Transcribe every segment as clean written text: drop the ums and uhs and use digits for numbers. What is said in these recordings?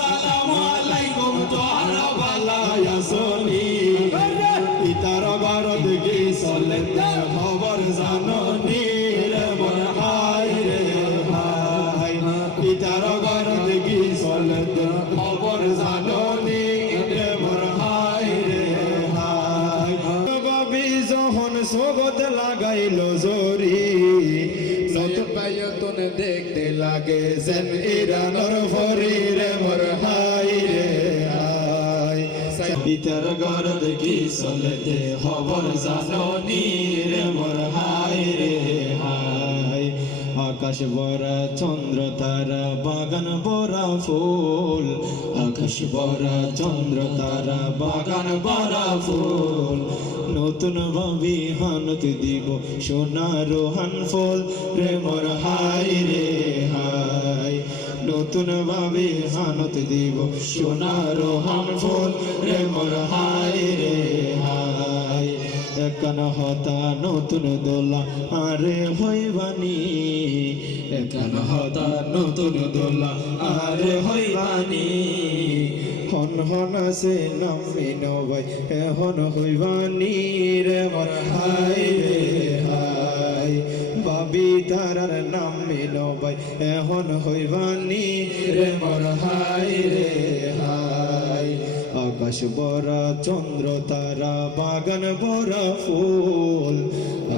আসসালামু আলাইকুম তোহারা বালাই আসনি পিতার গরদ কি চলে খবর জাননি রে মোর হাই রে হাই পিতার গরদ কি চলে খবর জাননি রে মোর হাই রে হাই বাবি যখন সোগত লাগাইল জরি নতুন পায়তন দেখতে লাগে যেন ইরানোর ফরি রে মোর হাই রে হাই পিতার গরদ কি চলেতে খবর জাননি রে মোর হাই রে হাই আকাশ ভরা চন্দ্র তারা বাগান ভরা ফুল আকাশ ভরা চন্দ্র তারা বাগান ভরা ফুল নতুন ভাবি হানত দিব সোনার হান ফুল রে মোর হাই রে হাই নতুন ভাবি হানত দিব সোনার হান ফুল রে মোর হাই রে হাই একান হতা নতুন দোলা আরে হইবানি একান হতা নতুন দোলা আরে হইবানি হন হন আছে নামি নবাই হন হইবানি রে মোর হাই রে হাই বাবি তারার নামি নবাই হন হইবানি রে মোর হাই রে হাই আকাশ ভরা চন্দ্র তারা বাগান ভরা ফুল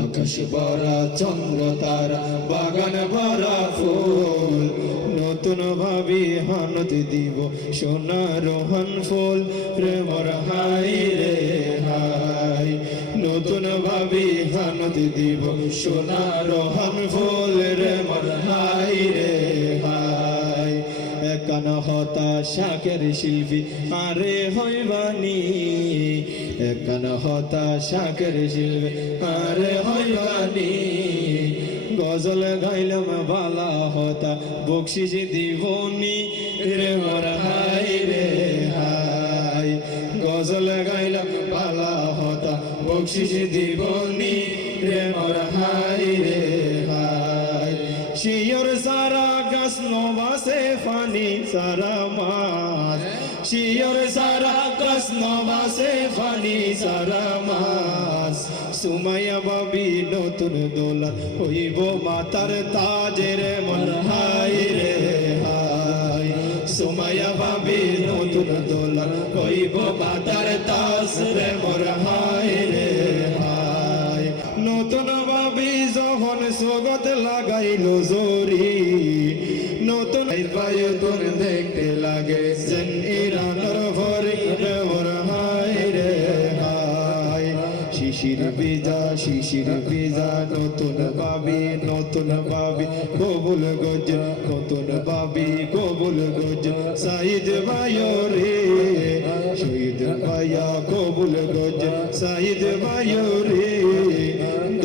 আকাশ ভরা চন্দ্র তারা বাগান ভরা ফুল নতুন ভাবি হানত দিব সোনার হান ফুল রে মোর হাই রে হাই নতুন ভাবি হানত দিব সোনার হান ফুল রে মোর হাই রে হাই একান হতা শাকের শিল্পী আরে হইবানি একান হতা শাকের শিল্পী আরে হইবানি গজল গাইলাম বালা হতা বকশিস দিবনি রে মোর হাই রে হাই গজল গাইলাম বালা হতা বকশিস দিবনি রে মোর হাই রে হাই শিয়র সারা গাছ নবাসে ফানি সারা মাছ শিয়র সারা গাছ নবাসে ফানি সারা মাছ সুমাইয়া বাবি নতুন দোলা হইব মাতার তাজের মন হাই রে হাই সুমাইয়া বাবি নতুন দোলা হইব মাতার তাজ রে মোর হাই রে হাই নতুন বাবি যখন সোগত লাগাইল জরি নতুন বায়ুতন দেখতে লাগে যেন ইরানোর ফরি রে মোর হাই রে হাই শিশির ভিজা নতুন বাবি কবুল গজ নতুন বাবি কবুল গজ সাইদ ভাইও রে শহীদ ভাইয়া কবুল গজ সাইদ ভাইও রে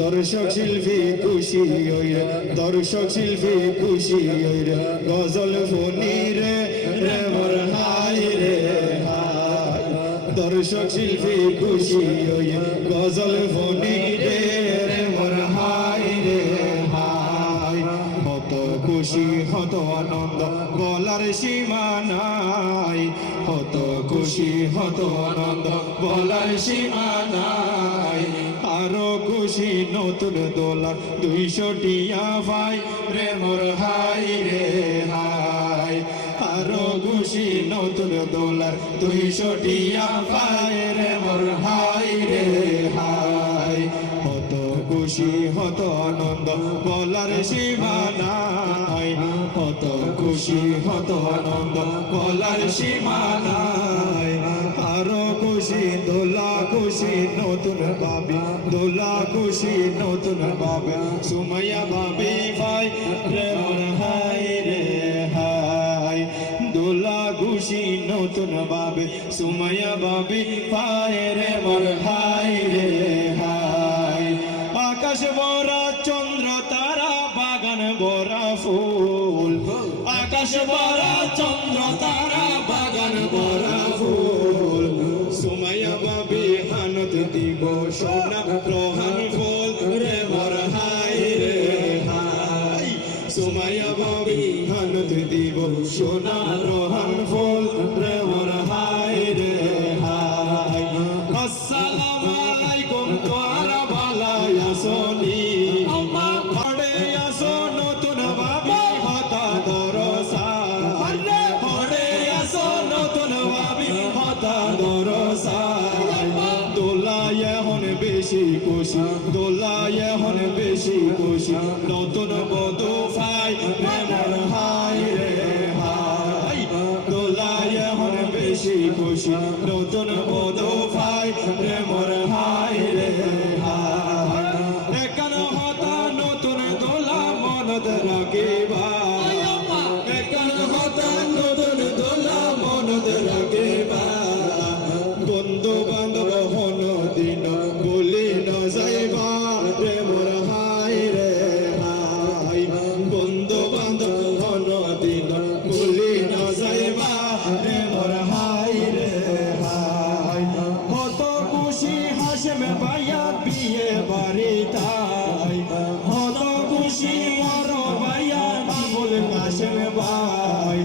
দর্শক শিল্পী খুশি হইরে দর্শক শিল্পী খুশি হইরে গজল ফনি রে রে মোর হাই রে হাই দর্শক শিল্পী খুশি হইরে গজল ফনি রে রে মোর হাই রে হাই কত খুশি কত আনন্দ বলার সীমা নাই কত খুশি কত আনন্দ বলার সীমা নাই আরো খুশি নতুন দোলা 200 টিয়া ভাই রে মোর হাই রে হাই আরো খুশি নতুন দোলা 200 টিয়া ভাই রে মোর হাই রে হাই কত খুশি কত আনন্দ বলার সীমা নাই কত খুশি কত আনন্দ বলার সীমা নাই আরো খুশি দোলা খুশি নতুন বাবি দোলা খুশি নতুন বাবি সুমাইয়া বাবি ভাই রে মোর হাই রে হাই দোলা খুশি নতুন বাবি সুমাইয়া বাবি ভাই রে মোর হাই রে হাই আকাশ ভরা চন্দ্র তারা বাগান ভরা ফুল আকাশ ভরা চন্দ্র তারা বাগান ভরা ফুল সুমাইয়া বাবি হানত দিব সোনা রোহান ফুল রে মোর হাই রে হাই সুমাইয়া বাবি হানত দিব সোনা রোহান ফুল খুশি খুশি নতুন বধূ পাই রে মোর হাই রে হাই এখন হতা নতুন দোলা মনত রাখিবা এখন হতা নতুন দোলা মনত রাখিবা বন্ধু বান্ধব হন দিন বলি ন যাইবা রে মোর হাই রে হাই বন্ধু বান্ধব হন দিন বলি ন যাইবা রে মোর হাই রে হাই কত খুশি হাসমে ভাইয়া বিয়ে বাড়িতাই কত খুশি মর ভাইয়া আবুল কাশেম ভাই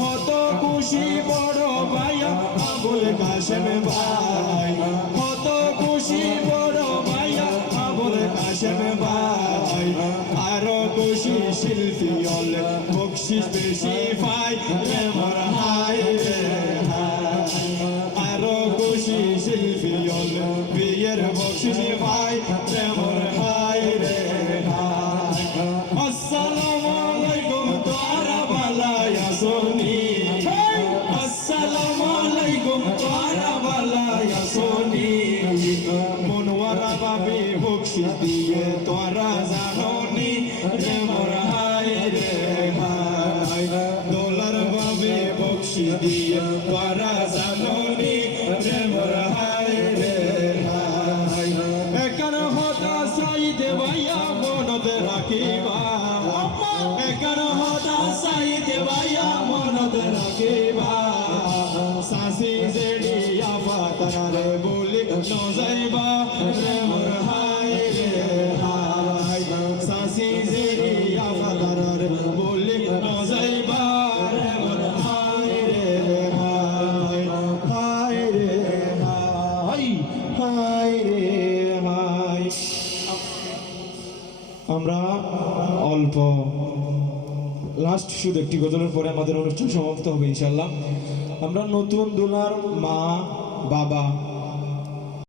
কত খুশি বড় ভাইয়া আবুল কাশেম ভাই কত খুশি বড় ভাইয়া আবুল কাশেম ভাই আরো খুশি শিল্পী হল বকশিস বেশি পাই রে মোর হাই রে হাই আরো খুশি শিল্পী হল বিয়ের বকশিস পাই রে মোর হাই রে হাই আসসালামু আলাইকুম তোরা বালায়া সোনি আসসালামু আলাইকুম তোরা বালায়া সোনি মনোয়ারা ভাবি বকশিস দিয়ে তোরা জানোনি রে মোর হাই রে হাই ডলার ভাবি বকশিস দিয়ে তোরা জানোনি রে মোর হাই রে হাই এখন হতা সাইদ ভাইয়া মনত রাখিবা এখন হতা সাইদ ভাইয়া মনত রাখিবা সাসি জেডি আফা তারে বলি ন যাইবা রে মোর হাই রে হাই সাসি জেডি আফা তারে বলি ন যাইবা রে মোর হাই রে হাই হাই রে হাই হাই রে হাই আমরা অল্প লাস্ট শুধু একটি গজলের পরে আমাদের অনুষ্ঠান সমাপ্ত হবে ইনশাল্লাহ আমরা নতুন দোলার মা বাবা